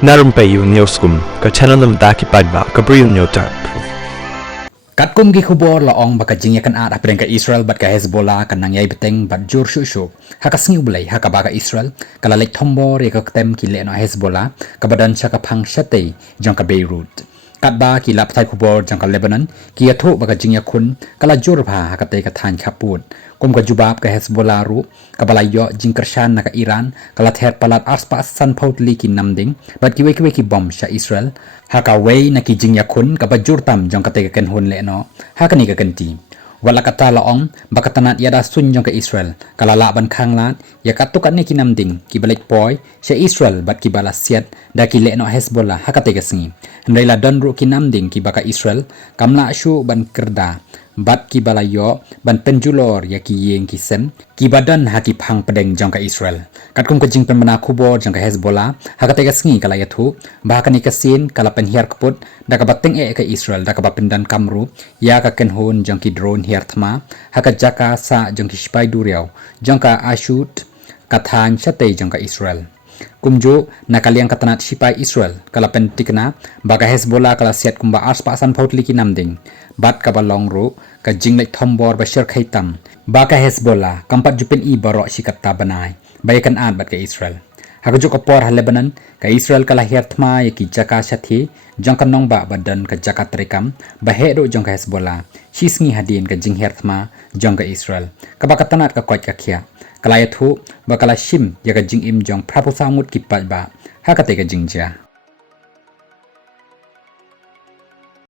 Na Rympei U ka channel namding paidbah Bri U Hynñiewtrep. Kat kum gi khubor la ong baka jing yakan at apren ka Israel bat ka Hezbollah kan nang yai beteng bat jur shu haka sngi ulai haka baka Israel kala lek thombor ya ka tem ki lehnoh Hezbollah ka badan chaka phang shatei jong ka Beirut kat ba ki lap thai khubor jong ka Lebanon ki athu baka jing yakun kala jur pha haka te ka than kput kum ka jubab ka Hezbollah ru ka balayo jing Kyrshan na ka Iran kala thet palat aspa san pautli ki namding bat ki we ki bom sha Israel haka wei na ki jing yakun ka bajur tam jong ka te ka ken hun lehnoh haka ni ka kenti wala kata laong bakatanat yada sun jong ka Israel kala la ban khang lat ya katukan ni ki namding ki balik poi sha Israel bat ki bala siat da ki lehnoh Hezbollah haka te ka sngi ndai la don ru ki namding ki baka Israel kamla shu ban kerda bat ki balayo ban penjulor ya ki yeng ki sem ki badan haki phang pedeng jong ka Israel kat kum ka jing penmana khubor jong ka Hezbollah haka te ka sngi kala yathu ba ka ni ka sin kala pen hiar kput da ka bateng ka Israel da ka ba pendan kamru ya ka ken hun jong ki drone hiar thma haka jaka sa jong ki spai duriau jong ka ashut kathan chate jong ka Israel kumjo nakaliang katanat sipai Israel kala pen tikna baga Hezbollah kala siat kumba ars pasan pautli ki namding bat ka balong ru ka jing lek thombor ba shir khaitam baga Hezbollah kampat jupen baroh sikat tabanai bayakan ad bat ka Israel hakujo ka por ha Lebanon ka Israel kala hiar thma ya ki jaka sathi jong ka nong ba badan ka jaka trekam ba hedo jong ka Hezbollah sisngi hadin ka jing hiar thma jong ka Israel ka bakatanat ka kwat ka khia kala yathu bakala shim ya ka jing im jong prapusangut ki paidbah haka te ka jingja